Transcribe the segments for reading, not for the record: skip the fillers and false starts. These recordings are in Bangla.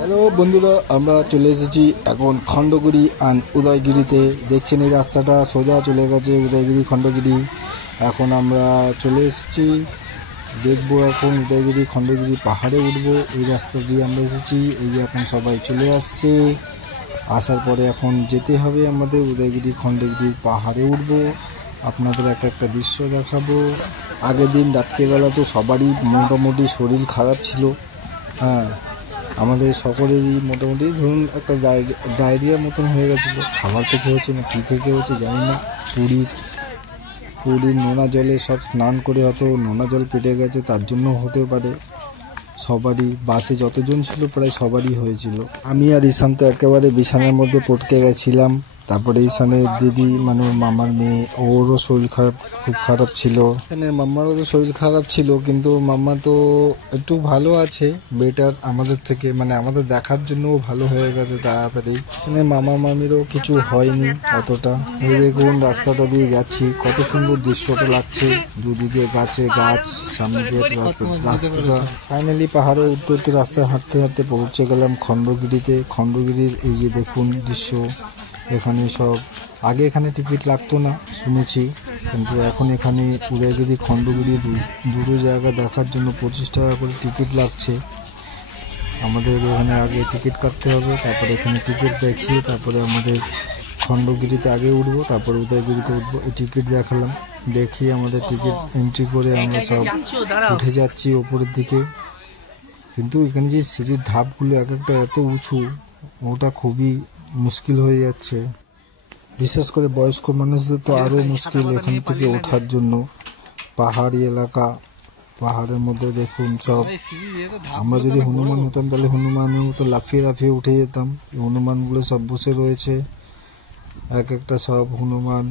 হ্যালো বন্ধুরা, আমরা চলে এসেছি এখন খণ্ডগিরি অ্যান্ড উদয়গিরিতে। দেখছেন এই রাস্তাটা সোজা চলে গেছে উদয়গিরি খণ্ডগিরি। এখন আমরা চলে এসেছি, দেখবো এখন উদয়গিরি খণ্ডগিরি পাহাড়ে উঠবো। এই রাস্তা দিয়ে আমরা এসেছি, এই যে এখন সবাই চলে আসছে। আসার পরে এখন যেতে হবে আমাদের উদয়গিরি খণ্ডগিরি পাহাড়ে উঠবো। আপনাদের একটা দৃশ্য দেখাবো। আগের দিন রাত্রিবেলা তো সবারই মোটামুটি শরীর খারাপ ছিল। হ্যাঁ, আমাদের সকলেরই মোটামুটি ধরুন একটা ডায়রিয়ার মতন হয়ে গেছিলো। খাবার থেকে হচ্ছে না কী থেকে হচ্ছে জানি না। পুরীর নোনা জলে সব স্নান করে হয়তো নোনা জল পেটে গেছে, তার জন্য হতে পারে। সবারই বাসে যতজন ছিল প্রায় সবারই হয়েছিল। আমি আর ঈশান তো একেবারে বিছানার মধ্যে পড়কে গেছিলাম। তারপরে ঈশানের দিদি মানে ওর মামার মেয়ে, ওরও শরীর খারাপ, খুব খারাপ ছিল। ঈশানের মাম্মারও তো শরীর খারাপ ছিল, কিন্তু মাম্মা তো একটু ভালো আছে, বেটার আমাদের থেকে, মানে আমাদের দেখার জন্য ভালো হয়ে গেছে তাড়াতাড়ি। ঈশানের মামা মামিরও কিছু হয়নি অতটা। এই দেখুন রাস্তাটা দিয়ে যাচ্ছি, কত সুন্দর দৃশ্যটা লাগছে। দুদিকে গাছে গাছ, সামনে দিয়ে রাস্তাটা। ফাইনালি পাহাড়ে উঠতে উঠতে রাস্তায় হাঁটতে হাঁটতে পৌঁছে গেলাম খণ্ডগিরিতে। খণ্ডগিরির এই যে দেখুন দৃশ্য। এখানে সব আগে এখানে টিকিট লাগতো না শুনেছি, কিন্তু এখন এখানে উদয়গিরি খণ্ডগিরি দুটো জায়গা দেখার জন্য 25 টাকা করে টিকিট লাগছে। আমাদের এখানে আগে টিকিট কাটতে হবে, তারপরে এখানে টিকিট দেখিয়ে তারপরে আমাদের খণ্ডগিরিতে আগে উঠবো, তারপরে উদয়গিরিতে উঠবো। এই টিকিট দেখালাম, দেখিয়ে আমাদের টিকিট এন্ট্রি করে আমরা সব উঠে যাচ্ছি ওপরের দিকে। কিন্তু এখানে যে সিঁড়ির ধাপগুলো এক একটা এত উঁচু, ওটা খুবই মুশকিল হয়ে যাচ্ছে। বিশেষ করে বয়স্ক মানুষদের তো আরও মুশকিল এখান থেকে ওঠার জন্য। পাহাড়ি এলাকা, পাহাড়ের মধ্যে দেখুন সব। আমরা যদি হনুমান হতাম তাহলে হনুমানের মতো লাফিয়ে লাফিয়ে উঠে যেতাম। হনুমানগুলো সব বসে রয়েছে, এক একটা সব হনুমান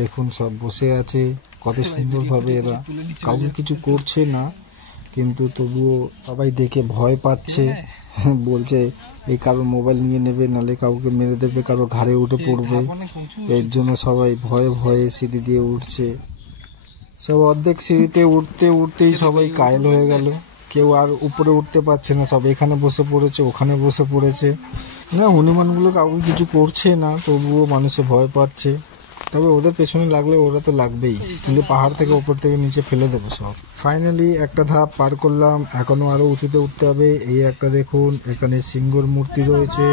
দেখুন সব বসে আছে কত সুন্দরভাবে। এরা কাউকে কিছু করছে না, কিন্তু তবুও সবাই দেখে ভয় পাচ্ছে। বলছে এই কারো মোবাইল নিয়ে নেবে, নালে কাউকে মেরে দেবে, কারো ঘাড়ে উঠে পড়বে। এর জন্য সবাই ভয়ে ভয়ে সিঁড়ি দিয়ে উঠছে। সব অর্ধেক সিঁড়িতে উঠতে উঠতেই সবাই কায়েল হয়ে গেল, কেউ আর উপরে উঠতে পারছে না। সব এখানে বসে পড়েছে, ওখানে বসে পড়েছে। না, হনুমানগুলো কাউকে কিছু করছে না, তবুও মানুষে ভয় পাচ্ছে। তবে ওদের পেছনে লাগলে ওরা তো লাগবেই, কিন্তু পাহাড় থেকে ওপর থেকে নিচে ফেলে দেবো সব। ফাইনালি একটা ধাপ পার করলাম, এখনো আরো উঁচুতে উঠতে হবে। এই একটা দেখুন, এখানে সিংহর মূর্তি রয়েছে।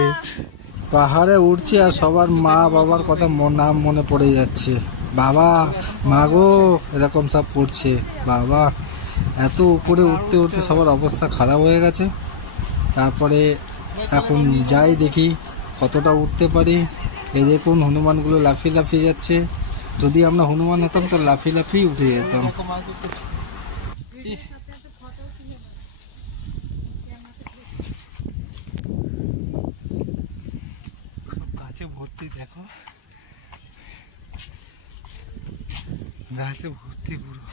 পাহাড়ে উঠছে আর সবার মা বাবার কথা নাম মনে পড়ে যাচ্ছে। বাবা, মা গো, এরকম সব করছে। বাবা, এত উপরে উঠতে উঠতে সবার অবস্থা খারাপ হয়ে গেছে। তারপরে এখন যাই দেখি কতটা উঠতে পারি। এই দেখুন হনুমানগুলো লাফিয়ে লাফিয়ে যাচ্ছে। যদি আমরা হনুমান হতাম তো লাফিয়ে লাফিয়ে উঠে যেতাম। গাছে ভর্তি, দেখো গাছে ভর্তি পুরো।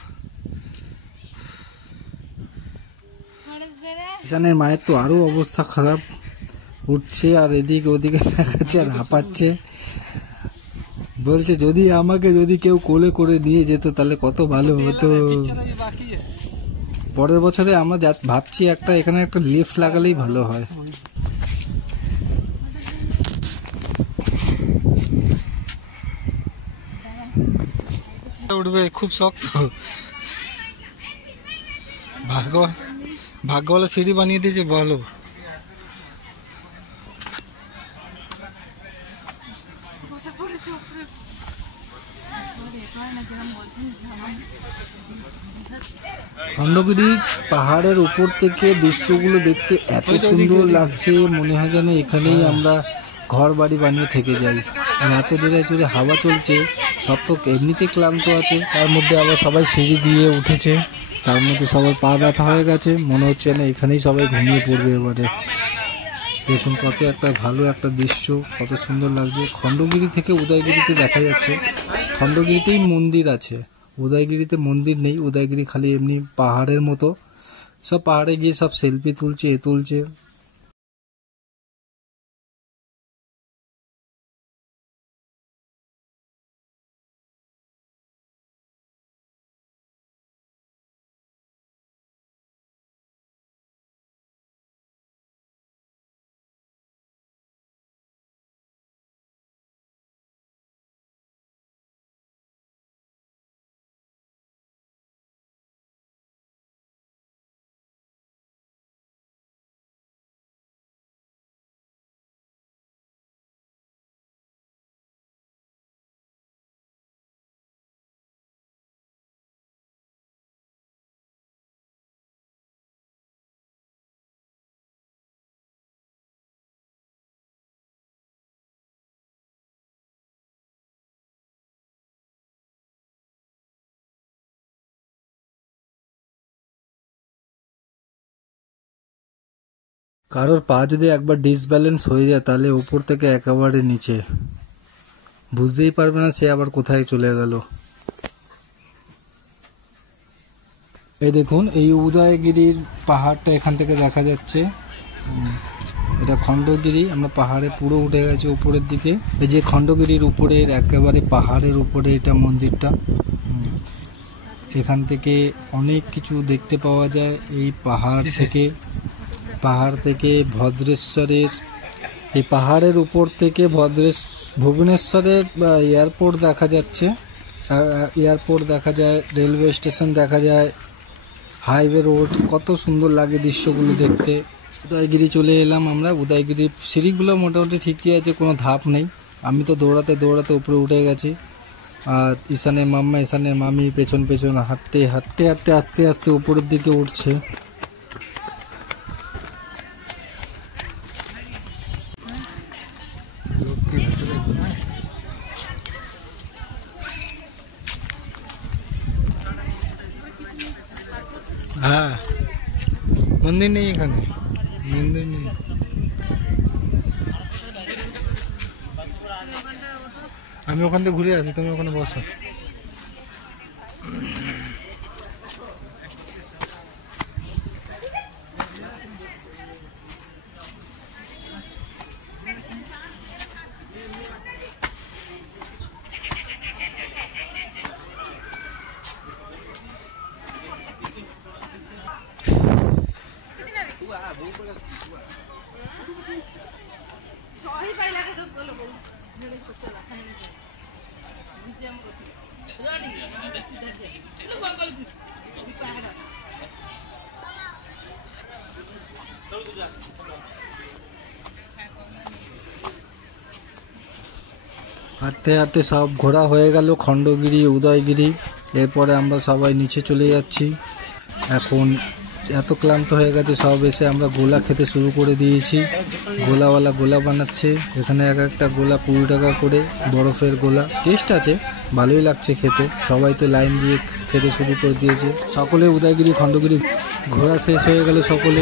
ঈশানের মায়ের তো আরো অবস্থা খারাপ, উঠছে আর এদিকে ওদিকে দেখাচ্ছে আর হাঁপাচ্ছে। বলছে যদি আমাকে কেউ কোলে করে নিয়ে যেত তাহলে কত ভালো হতো। পরের বছরে আমরা ভাবছি এখানে একটা লিফট লাগালেই ভালো হয়। উঠবে খুব শক্ত, ভাগ্যওয়ালা সিঁড়ি বানিয়ে দিয়েছে বলো। খণ্ডগিরি পাহাড়ের উপর থেকে দৃশ্যগুলো দেখতে এত সুন্দর লাগছে, মনে হয় যেন এখানেই আমরা ঘর বাড়ি বানিয়ে থেকে যাই। আর এত জোরে জোরে হাওয়া চলছে, সব তো এমনিতে ক্লান্ত আছে, তার মধ্যে আবার সবাই সিঁড়ি দিয়ে উঠেছে, তার মধ্যে সবার পা ব্যথা হয়ে গেছে। মনে হচ্ছে না এখানেই সবাই ঘুমিয়ে পড়বে এবারে। দেখুন কত একটা ভালো একটা দৃশ্য, কত সুন্দর লাগছে। খণ্ডগিরি থেকে উদয়গিরিতে দেখা যাচ্ছে। খণ্ডগিরিতেই মন্দির আছে, উদয়গিরিতে মন্দির নেই। উদয়গিরি খালি এমনি পাহাড়ের মতো, সব পাহাড়ে গিয়ে সব সেলফি তুলছে। কারোর পা যদি একবার ডিসব্যালেন্স হয়ে যায় তাহলে উপর থেকে একেবারে নিচে, বুঝতেই পারবে না সে আবার কোথায় চলে গেল। এই দেখুন, এই উদয়গিরির পাহাড়টা এখান থেকে দেখা যাচ্ছে। এটা খণ্ডগিরি, আমরা পাহাড়ে পুরো উঠে গেছি উপরের দিকে। এই যে খণ্ডগিরির উপরের একেবারে পাহাড়ের উপরে এটা মন্দিরটা। এখান থেকে অনেক কিছু দেখতে পাওয়া যায় এই পাহাড় থেকে ভদ্রেশ্বরের, এই পাহাড়ের উপর থেকে ভুবনেশ্বরের এয়ারপোর্ট দেখা যাচ্ছে, এয়ারপোর্ট দেখা যায়, রেলওয়ে স্টেশন দেখা যায়, হাইওয়ে রোড, কত সুন্দর লাগে দৃশ্যগুলো দেখতে। উদয়গিরি চলে এলাম আমরা। উদয়গিরির সিঁড়িগুলো মোটামুটি ঠিকই আছে, কোনো ধাপ নেই। আমি তো দৌড়াতে দৌড়াতে উপরে উঠে গেছি, আর ঈশানের মাম্মা ঈশানের মামি পেছন পেছন হাঁটতে হাঁটতে হাঁটতে আস্তে আস্তে উপরের দিকে উঠছে। হ্যাঁ, মন্দির নেই এখানে, মন্দির নেই। আমি ওখান থেকে ঘুরে আসি, তুমি ওখানে বসো। হাঁটতে হাঁটতে সব ঘোরা হয়ে গেল খণ্ডগিরি, উদয়গিরি। এরপরে আমরা সবাই নিচে চলে যাচ্ছি। এখন এত ক্লান্ত হয়ে গেছে সব, এসে আমরা গোলা খেতে শুরু করে দিয়েছি। গোলাওয়ালা গোলা বানাচ্ছে, এখানে এক একটা গোলা 20 টাকা করে, বরফের গোলা। টেস্ট আছে, ভালোই লাগছে খেতে। সবাই তো লাইন দিয়ে খেতে শুরু করে দিয়েছে। সকলে উদয়গিরি খণ্ডগিরি ঘোরা শেষ হয়ে গেল সকলে।